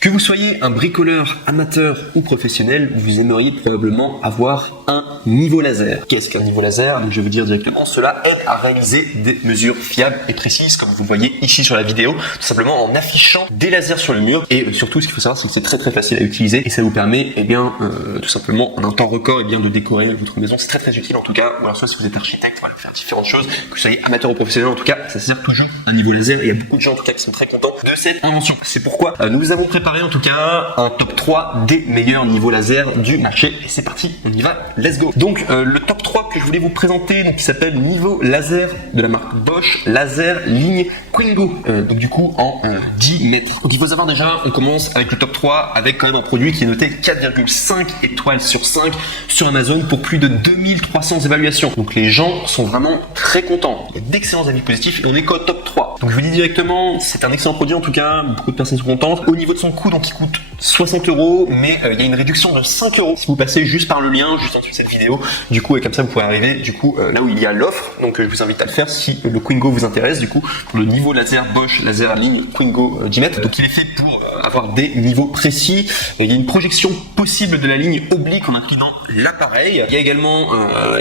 Que vous soyez un bricoleur amateur ou professionnel, vous aimeriez probablement avoir un niveau laser. Qu'est-ce qu'un niveau laser? Donc je vais vous dire directement, cela est à réaliser des mesures fiables et précises comme vous le voyez ici sur la vidéo, tout simplement en affichant des lasers sur le mur. Et surtout, ce qu'il faut savoir, c'est que c'est très facile à utiliser et ça vous permet, tout simplement en un temps record, de décorer votre maison. C'est très utile en tout cas. Alors soit si vous êtes architecte, voilà, faire différentes choses, que vous soyez amateur ou professionnel, en tout cas, ça sert toujours un niveau laser. Et il y a beaucoup de gens en tout cas qui sont très contents de cette invention. C'est pourquoi nous vous avons préparé en tout cas un top 3 des meilleurs niveaux laser du marché. Et c'est parti, on y va, let's go. Donc le top 3 que je voulais vous présenter, donc, qui s'appelle niveau laser de la marque Bosch, laser ligne Quingo, donc du coup en 10 mètres. Donc il faut savoir déjà, on commence avec le top 3 avec quand même un produit qui est noté 4,5 étoiles sur 5 sur Amazon pour plus de 2300 évaluations. Donc les gens sont vraiment très contents. Il y a d'excellents avis positifs et on est qu'au top 3. Donc je vous dis directement, c'est un excellent produit en tout cas, beaucoup de personnes sont contentes. Au niveau de son coût, donc il coûte 60 €, mais il y a une réduction de 5 € si vous passez juste par le lien, juste en dessous de cette vidéo. Du coup, et comme ça vous pouvez arriver du coup là où il y a l'offre. Donc je vous invite à le faire si le Quingo vous intéresse, du coup, pour le niveau laser Bosch, laser ligne Quingo 10 mètres. Donc il est fait pour avoir des niveaux précis. Il y a une projection possible de la ligne oblique en inclinant l'appareil. Il y a également,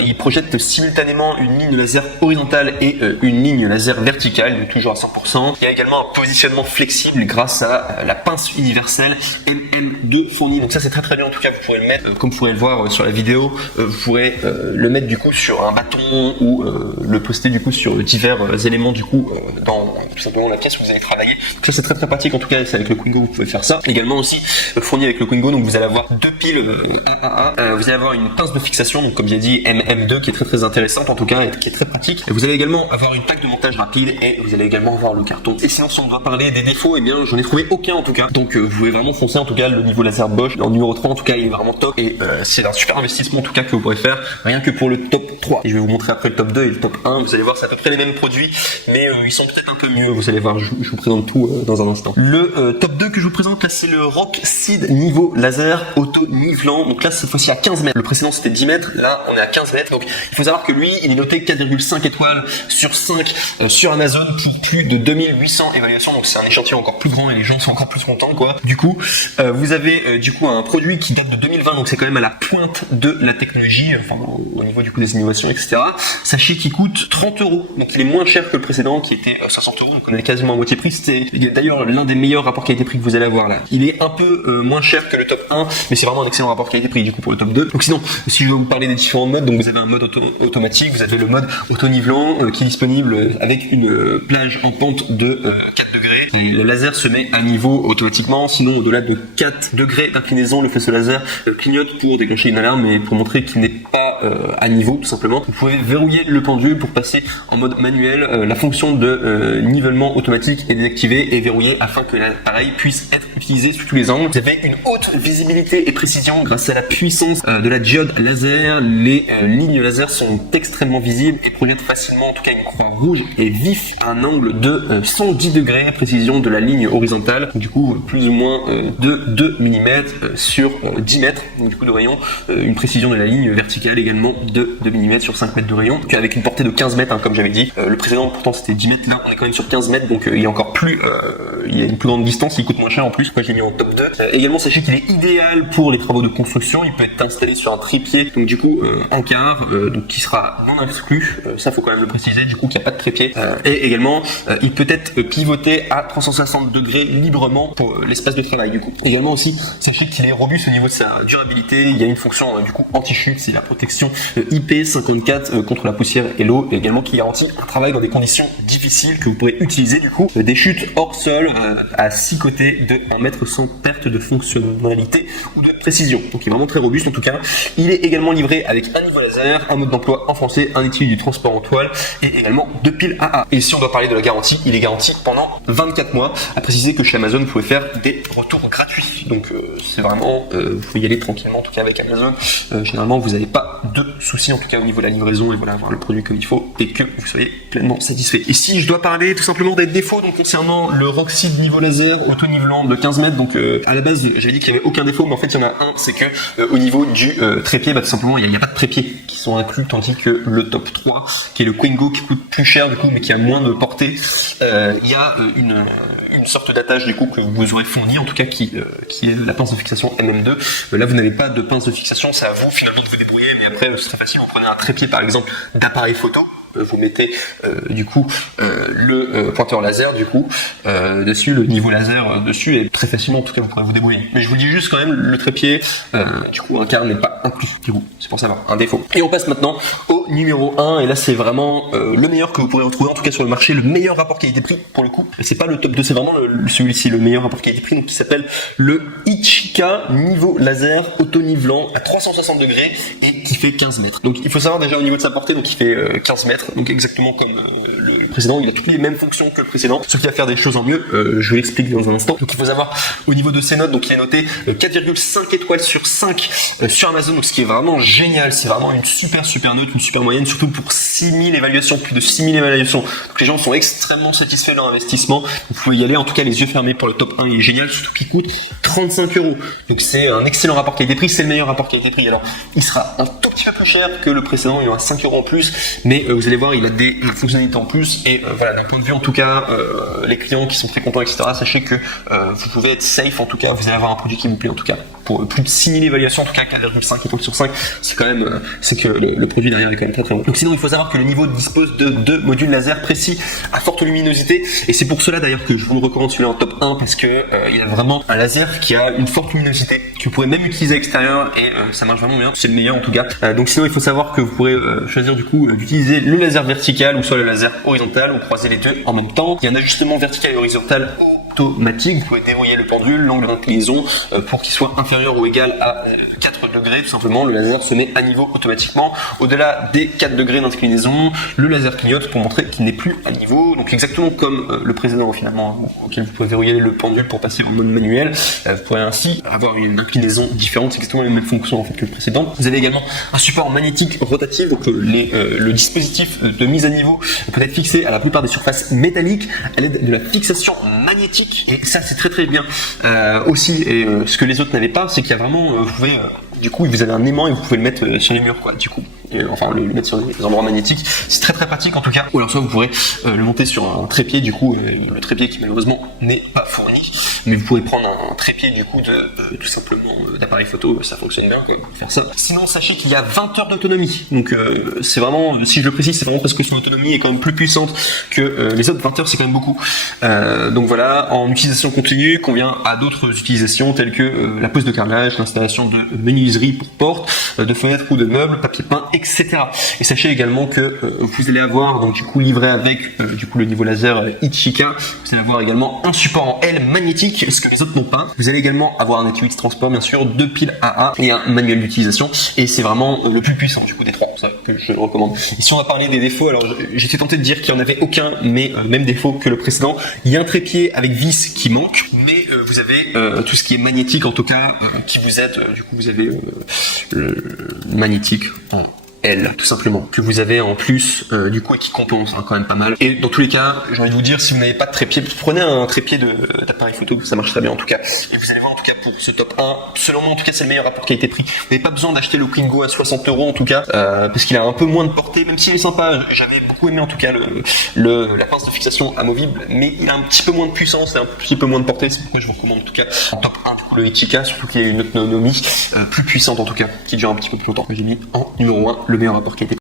il projette simultanément une ligne laser horizontale et une ligne laser verticale, donc toujours à 100%. Il y a également un positionnement flexible grâce à la pince universelle MM2 fournie. Donc ça c'est très bien en tout cas, vous pourrez le mettre, comme vous pourrez le voir sur la vidéo, vous pourrez le mettre du coup sur un bâton ou le poster du coup sur divers éléments du coup dans tout simplement la pièce où vous allez travailler. Donc ça c'est très pratique en tout cas, c'est avec le Quingo vous pouvez faire ça. Également aussi fourni avec le Quingo, donc vous allez avoir deux piles AAA, vous allez avoir une pince de fixation, donc comme j'ai dit MM2 qui est très intéressante en tout cas et qui est très pratique. Et vous allez également avoir une plaque de montage rapide et vous allez également avoir le carton. Et sinon si on doit parler des défauts, et bien j'en ai trouvé aucun en tout cas. Donc vous pouvez vraiment foncer en tout cas, le niveau laser Bosch en numéro 3 en tout cas il est vraiment top et c'est un super investissement en tout cas que vous pourrez faire rien que pour le top 3. Et je vais vous montrer après le top 2 et le top 1, vous allez voir c'est à peu près les mêmes produits mais ils sont peut-être un peu mieux, vous allez voir, je vous présente tout dans un instant. Le top 2 que je vous présente là c'est le Rock Seed niveau laser auto nivelant. Donc là cette fois-ci à 15 mètres, le précédent c'était 10 mètres, là on est à 15 mètres. Donc il faut savoir que lui il est noté 4,5 étoiles sur 5 sur Amazon pour plus de 2800 évaluations. Donc c'est un échantillon encore plus grand et les gens sont encore plus contents quoi. Du coup vous avez du coup un produit qui date de 2020, donc c'est quand même à la pointe de la technologie, enfin au niveau du coup des innovations etc. Sachez qu'il coûte 30 €, donc il est moins cher que le précédent qui était 60 €, donc on est quasiment à moitié prix. C'était d'ailleurs l'un des meilleurs rapports qualité-prix que vous allez avoir là. Il est un peu moins cher que le top 1, mais c'est vraiment un excellent rapport qualité-prix du coup pour le top 2. Donc sinon, si je veux vous parler des différents modes, donc vous avez un mode automatique, vous avez le mode auto-nivelant qui est disponible avec une plage en pente de 4 degrés. Et le laser se met à niveau automatiquement, sinon au-delà de 4 degrés d'inclinaison, le faisceau laser clignote pour déclencher une alarme et pour montrer qu'il n'est pas à niveau tout simplement. Vous pouvez verrouiller le pendule pour passer en mode manuel. La fonction de nivellement automatique est désactivée et verrouillée afin que l'appareil puisse être utilisé sous tous les angles. Vous avez une haute visibilité et précision grâce à la puissance de la diode laser. Les lignes laser sont extrêmement visibles et projettent facilement en tout cas une croix rouge et vif à un angle de 110 degrés, précision de la ligne horizontale, du coup plus ou moins de 2 mm sur 10 mètres donc, du coup de rayon, une précision de la ligne verticale également de 2 mm sur 5 mètres de rayon, donc avec une portée de 15 mètres comme j'avais dit. Le précédent pourtant c'était 10 mètres, là on est quand même sur 15 mètres donc il est encore plus il y a une plus grande distance, il coûte moins cher en plus. Moi je l'ai mis en top 2. Également sachez qu'il est idéal pour les travaux de construction, il peut être installé sur un trépied donc du coup en quart donc qui sera non exclu, ça faut quand même le préciser du coup qu'il n'y a pas de trépied et également il peut être pivoté à 360 degrés librement pour l'espace de travail du coup. Également aussi sachez qu'il est robuste au niveau de sa durabilité, il y a une fonction du coup anti-chute, c'est la protection IP54 contre la poussière et l'eau, et également qui garantit un travail dans des conditions difficiles que vous pourrez utiliser du coup des chutes hors sol à 6 côtés de 1 mètre sans perte de fonctionnalité ou de précision. Donc il est vraiment très robuste en tout cas. Il est également livré avec un niveau laser, un mode d'emploi en français, un étui du transport en toile et également 2 piles AA. Et si on doit parler de la garantie, il est garanti pendant 24 mois. À préciser que chez Amazon vous pouvez faire des retours gratuits. Donc c'est vraiment, vous pouvez y aller tranquillement en tout cas avec Amazon. Généralement vous n'avez pas pas de soucis en tout cas au niveau de la livraison et voilà, avoir le produit comme il faut et que vous soyez pleinement satisfait. Ici je dois parler tout simplement des défauts donc concernant le Roxeed niveau laser auto-nivelant de 15 mètres. Donc à la base j'avais dit qu'il n'y avait aucun défaut, mais en fait il y en a un, c'est que au niveau du trépied, tout simplement il n'y a pas de trépied qui sont inclus, tandis que le top 3 qui est le Quengo qui coûte plus cher du coup mais qui a moins de portée, il y a une sorte d'attache du coup que vous aurez fourni en tout cas qui est la pince de fixation MM2. Là vous n'avez pas de pince de fixation, c'est à vous finalement de vous débrouiller, mais après c'est très facile, vous prenez un trépied par exemple d'appareil photo, vous mettez du coup le pointeur laser du coup dessus, le niveau laser dessus, et très facilement en tout cas vous pourrez vous débrouiller. Mais je vous dis juste quand même, le trépied du coup un quart n'est pas inclus du coup, c'est pour savoir, un défaut. Et on passe maintenant au numéro 1, et là c'est vraiment le meilleur que vous pourrez retrouver en tout cas sur le marché, le meilleur rapport qualité-prix pour le coup. C'est pas le top 2, c'est vraiment celui-ci, le meilleur rapport qualité-prix, donc qui s'appelle le Ichika niveau laser auto-nivelant à 360 degrés et qui fait 15 mètres. Donc il faut savoir déjà au niveau de sa portée, donc il fait 15 mètres, donc exactement comme le précédent, il a toutes les mêmes fonctions que le précédent, sauf qu'il va faire des choses en mieux, je vous l'explique dans un instant. Donc il faut savoir au niveau de ses notes, donc il est noté 4,5 étoiles sur 5 sur Amazon, donc ce qui est vraiment génial, c'est vraiment une super note, une super moyenne, surtout pour 6000 évaluations, plus de 6000 évaluations. Donc les gens sont extrêmement satisfaits de leur investissement, vous pouvez y aller en tout cas les yeux fermés pour le top 1, il est génial, surtout qu'il coûte 35 €. Donc c'est un excellent rapport qualité-prix, c'est le meilleur rapport qualité-prix. Alors il sera un tout petit peu plus cher que le précédent, il y aura 5 € en plus, mais vous allez voir, il a des fonctionnalités en plus, et voilà, d'un point de vue en tout cas les clients qui sont très contents, etc., sachez que vous pouvez être safe, en tout cas vous allez avoir un produit qui vous plaît, en tout cas pour plus de 6000 évaluations, en tout cas 4,5 étoiles sur 5, c'est quand même, c'est que le produit derrière est quand même très bon. Donc sinon il faut savoir que le niveau dispose de 2 modules laser précis à forte luminosité, et c'est pour cela d'ailleurs que je vous le recommande celui-là en top 1, parce que il a vraiment un laser qui a une forte luminosité que vous pourrez même utiliser à l'extérieur, et ça marche vraiment bien, c'est le meilleur en tout cas. Donc sinon il faut savoir que vous pourrez choisir du coup d'utiliser le laser vertical ou soit le laser horizontal, ou croiser les deux en même temps. Il y a un ajustement vertical et horizontal automatique, vous pouvez dérouiller le pendule, l'angle d'inclinaison pour qu'il soit inférieur ou égal à 4 degrés, tout simplement le laser se met à niveau automatiquement. Au-delà des 4 degrés d'inclinaison, le laser clignote pour montrer qu'il n'est plus à niveau, donc exactement comme le précédent finalement, auquel vous pouvez verrouiller le pendule pour passer en mode manuel. Vous pourrez ainsi avoir une inclinaison différente, c'est exactement les mêmes fonctions en fait que le précédent. Vous avez également un support magnétique rotatif, donc le dispositif de mise à niveau peut être fixé à la plupart des surfaces métalliques à l'aide de la fixation magnétique, et ça c'est très bien aussi. Et ce que les autres n'avaient pas, c'est qu'il y a vraiment vous pouvez du coup vous avez un aimant et vous pouvez le mettre sur les murs quoi, du coup enfin le mettre sur des endroits magnétiques, c'est très pratique en tout cas. Ou alors soit vous pourrez le monter sur un trépied, du coup le trépied qui malheureusement n'est pas fourni, mais vous pourrez prendre un trépied du coup tout simplement d'appareil photo, ça fonctionne bien quoi, faire ça. Sinon sachez qu'il y a 20 heures d'autonomie, donc c'est vraiment, si je le précise, c'est vraiment parce que son autonomie est quand même plus puissante que les autres. 20 heures c'est quand même beaucoup, donc voilà, en utilisation continue convient à d'autres utilisations telles que la pose de carrelage, l'installation de menuiserie pour portes, de fenêtres ou de meubles, papier peint, etc. Et sachez également que vous allez avoir donc du coup livré avec du coup le niveau laser Ichika, vous allez avoir également un support en L magnétique, ce que les autres n'ont pas. Vous allez également avoir un étui de transport bien sûr, 2 piles AA et un manuel d'utilisation, et c'est vraiment le plus puissant du coup des trois, ça que je le recommande. Et si on va parler des défauts, alors j'étais tenté de dire qu'il n'y en avait aucun, mais même défaut que le précédent. Il y a un trépied avec vis qui manque, mais vous avez tout ce qui est magnétique en tout cas qui vous aide. Du coup vous avez le magnétique en L, tout simplement, que vous avez en plus du coup, et qui compense quand même pas mal. Et dans tous les cas, j'ai envie de vous dire, si vous n'avez pas de trépied, prenez un trépied d'appareil photo, ça marche très bien en tout cas. Et vous allez voir en tout cas pour ce top 1, selon moi en tout cas c'est le meilleur rapport qualité-prix. Vous n'avez pas besoin d'acheter le Quengo à 60 € en tout cas, parce qu'il a un peu moins de portée, même s'il est sympa. J'avais beaucoup aimé en tout cas la pince de fixation amovible, mais il a un petit peu moins de puissance et un petit peu moins de portée, c'est pourquoi je vous recommande en tout cas en top 1 du coup, le Ichika, surtout qu'il y a une autonomie plus puissante en tout cas, qui dure un petit peu plus longtemps. J'ai mis en numéro 1 le meilleur rapport qualité-prix.